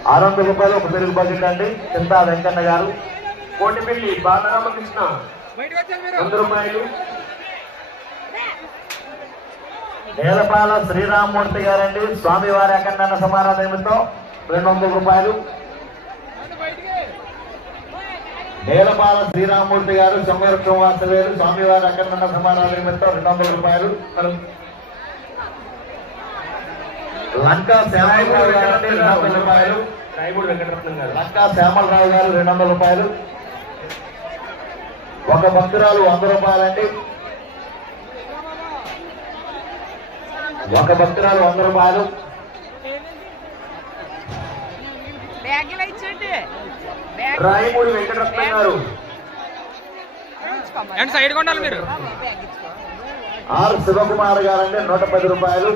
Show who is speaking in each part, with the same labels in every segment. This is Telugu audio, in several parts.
Speaker 1: 600 రూపాయలు ఒక పెరుగు బకెట్ అండి. చింతా వెంకన్న గారు.
Speaker 2: కోటిపల్లి బాలరామకృష్ణ 100 రూపాయలు.
Speaker 1: నేలపాల శ్రీరామ్మూర్తి గారండి, స్వామివారి అఖండ సమారాధన నిమిత్తం 200 రూపాయలు. నేలపాల శ్రీరామ్మూర్తి గారు, సంవత్సరం వాస్తవేలు, స్వామివారి అఖండ సమారాధన నిమిత్తం 200 రూపాయలు. లంకా శ్యామలరావు గారు 200 రూపాయలు. లంకా శ్యామలరావు గారు 200 రూపాయలు. ఒక భక్తురాలు 100 రూపాయలండి. ఒక భక్తురాలు 100 రూపాయలు.
Speaker 2: రాయమూడి వెంకటరత్నం గారు.
Speaker 3: సైడ్ కొండాలి మీరు.
Speaker 1: ఆర్ శివకుమార్ గారండి 110 రూపాయలు.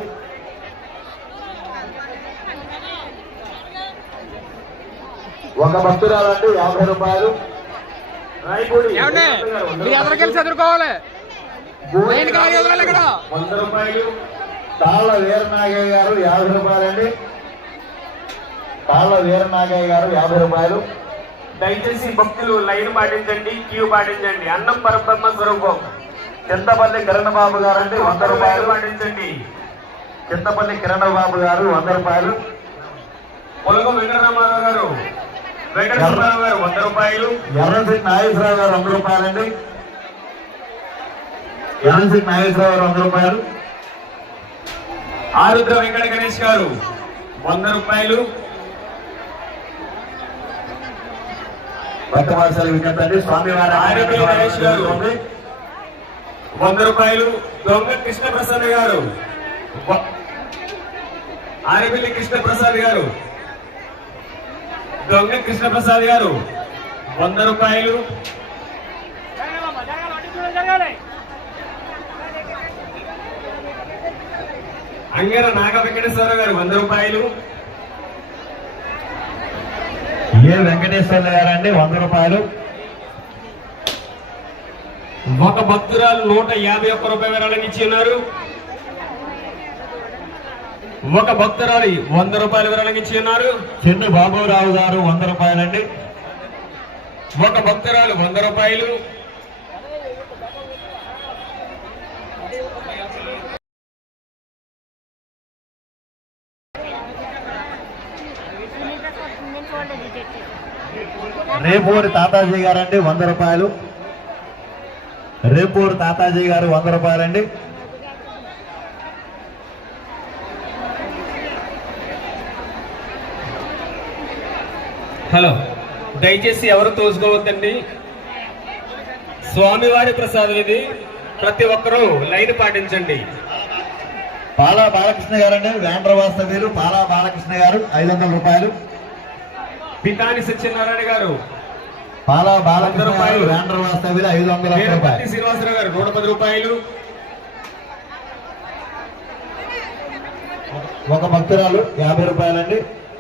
Speaker 1: ఒక భక్తురాలండి 50 రూపాయలు.
Speaker 2: రాయమూడి
Speaker 3: మీరు ఎవరు కలిసి చదువుకోవాలి.
Speaker 2: 100 రూపాయలు.
Speaker 1: తాళ్ళ వీరనాగయ్య గారు 50 రూపాయలండి. తాళ్ళ వీరనాగయ్య గారు 50 రూపాయలు.
Speaker 2: దయచేసి భక్తులు లైన్ పాటించండి, క్యూ పాటించండి. అన్నం పరబ్రహ్మ స్వరూపం.
Speaker 1: చింతపల్లి కిరణ్ బాబు గారండి 100 రూపాయలు.
Speaker 2: పాటించండి.
Speaker 1: చింతపల్లి కిరణ్ బాబు గారు 100 రూపాయలు.
Speaker 2: పొలగం వెంకటరామారావు గారు, వెంకటరామారావు గారు 100 రూపాయలు.
Speaker 1: ఎర్రసింగ్ నాగేశ్వరరావు గారు 100 రూపాయలండి. ఎర్రసింగ్ నాగేశ్వరరావు గారు 100 రూపాయలు.
Speaker 2: ఆరుద్ర వెంకట గణేష్ గారు 100 రూపాయలు.
Speaker 1: భక్తవాసాలు విజ్ఞప్తి, స్వామివారి
Speaker 2: ఆరుద్ర గణేష్ గారు 100 రూపాయలు. దొంగ కృష్ణప్రసాద్ గారు, ఆరిపల్లి కృష్ణప్రసాద్ గారు, దొంగ కృష్ణప్రసాద్ గారు 100 రూపాయలు. అంగర నాగ వెంకటేశ్వరరావు గారు 100 రూపాయలు.
Speaker 1: ఏ వెంకటేశ్వర గారండి 100 రూపాయలు.
Speaker 2: ఒక భక్తురాలు 151 రూపాయల విరాళం ఇచ్చి ఉన్నారు. ఒక భక్తురాలు 100 రూపాయల విరాళం ఇచ్చి ఉన్నారు.
Speaker 1: చిన్న బాబురావు గారు 100 రూపాయలండి.
Speaker 2: ఒక భక్తురాలు 100 రూపాయలు.
Speaker 1: రేపూరి తాతాజీ గారండి 100 రూపాయలు. రేపూరి తాతాజీ గారు 100 రూపాయలండి.
Speaker 2: హలో, దయచేసి ఎవరు తోసుకోవద్దండి. స్వామివారి ప్రసాదం ఇది. ప్రతి ఒక్కరూ లైన్ పాటించండి.
Speaker 1: పాలా బాలకృష్ణ గారండి, వేంద్రవాస్తవ్యులు పాలా బాలకృష్ణ గారు 500 రూపాయలు.
Speaker 2: పితాని సత్యనారాయణ గారు,
Speaker 1: పాలా బాలకృష్ణ రూపాయలు. వేంద్రవాస్తవ్యులు 500 రూపాయలు.
Speaker 2: శ్రీనివాసరావు గారు 110 రూపాయలు.
Speaker 1: ఒక భక్తురాలు 50 రూపాయలండి.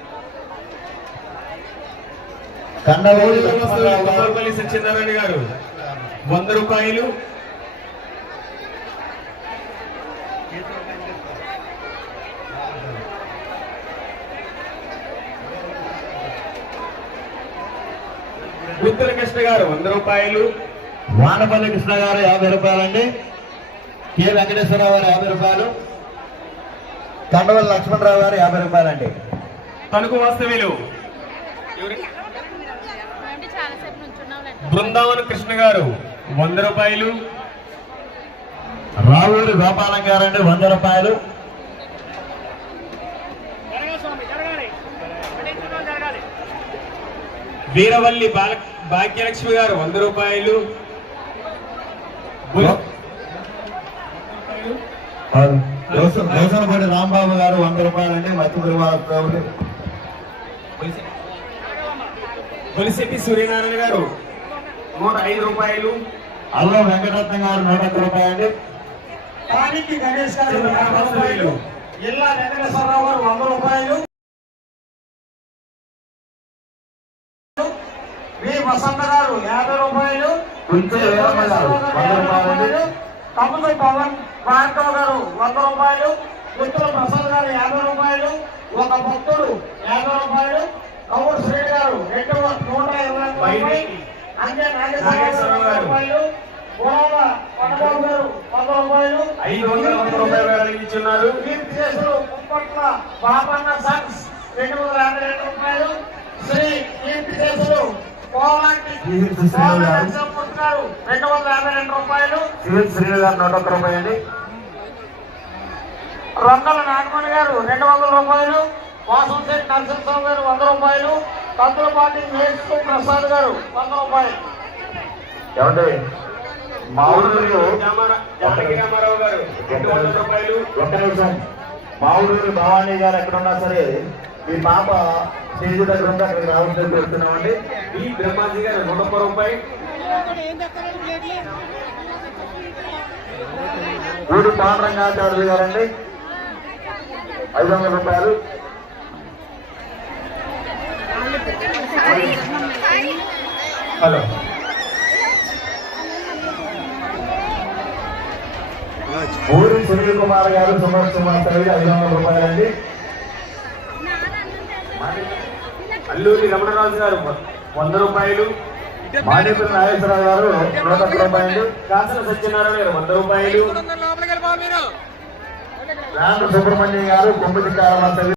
Speaker 2: కండవల్లి సత్యనారాయణ గారు 100 రూపాయలు. గుత్తుల కృష్ణ గారు 100 రూపాయలు.
Speaker 1: వానపల్లి కృష్ణ గారు 50 రూపాయలండి. కె వెంకటేశ్వరరావు గారు 50 రూపాయలు. కండవల్లి లక్ష్మణరావు గారు 50 రూపాయలండి.
Speaker 2: తణుకు వాస్తవ్యులు బృందావన కృష్ణ గారు 100 రూపాయలు.
Speaker 1: రావూరి గోపాలం గారండి 100 రూపాయలు.
Speaker 2: వీరవల్లి భాగ్యలక్ష్మి గారు 100 రూపాయలు.
Speaker 1: దేశంపడి రాంబాబు గారు 100 రూపాయలండి.
Speaker 2: కొలిశెట్టి సూర్యనారాయణ గారు 105 రూపాయలు.
Speaker 1: అల్లం వెంకటరత్న గారు 101 రూపాయలండి.
Speaker 4: పానికి గణేష్ గారు 50 రూపాయలు. ఇల్లా వెంకటేశ్వరరావు గారు 100 రూపాయలు. వి వసంత గారు 50 రూపాయలు. తమ్ముడు పవన్ భార్గవ్ గారు 100 రూపాయలు. గుత్తుల ప్రసాద్ గారు 50 రూపాయలు. ఒక భక్తుడు 50 రూపాయలు. నాగేశ్వరరావు గారు 100 రూపాయలు, గోడల కొండబాబు గారు 100 రూపాయలు,
Speaker 2: 500 రూపాయలు వేళగించున్నారు.
Speaker 4: కీర్తి చేసులు ముప్పట్ల బాపన్న సన్స్ 252 రూపాయలు, శ్రీ కీర్తి చేసులు కోలాంటి
Speaker 1: కీర్తి శ్రీను గారు.
Speaker 4: నరసింహమూర్తి గారు 252 రూపాయలు,
Speaker 1: సివిల్ శ్రీను గారు 101 రూపాయలు అండి.
Speaker 4: రొంగల నాగమణి గారు 200 రూపాయలు, వాసంశెట్టి నరసింహరావు గారు 100 రూపాయలు, కందులపాటి మేస్కు ప్రసాద్ గారు 100 రూపాయలు.
Speaker 1: ఏమండి మా ఊరు
Speaker 2: జానకి రామారావు గారు 200 రూపాయలు.
Speaker 1: ఒక్క నిమిషం. మా ఊరు భవానీ గారు ఎక్కడున్నా సరే మీ పాప స్టేజ్ దగ్గర ఉంటే అక్కడికి రావాల్సి కోరుతున్నామండి.
Speaker 2: బి బ్రహ్మాజీ గారు 101 రూపాయలు.
Speaker 1: ఊరి పాండరంగాచార్యులు గారండి 500 రూపాయలు.
Speaker 2: హలో
Speaker 1: ఊరి సునీల్ కుమార్ గారు సుమన్ సుమార్ 500 రూపాయలండి.
Speaker 2: అల్లూరి రమణరాజు గారు 100 రూపాయలు.
Speaker 1: మానేపల్లి నాగేశ్వరరావు గారు 101 రూపాయలు.
Speaker 2: కాసల సత్యనారాయణ గారు 100 రూపాయలు.
Speaker 3: లోపలికి వెళ్ళిపో మీరు.
Speaker 1: రామ సుబ్రహ్మణ్యం గారు 9 కారణాలు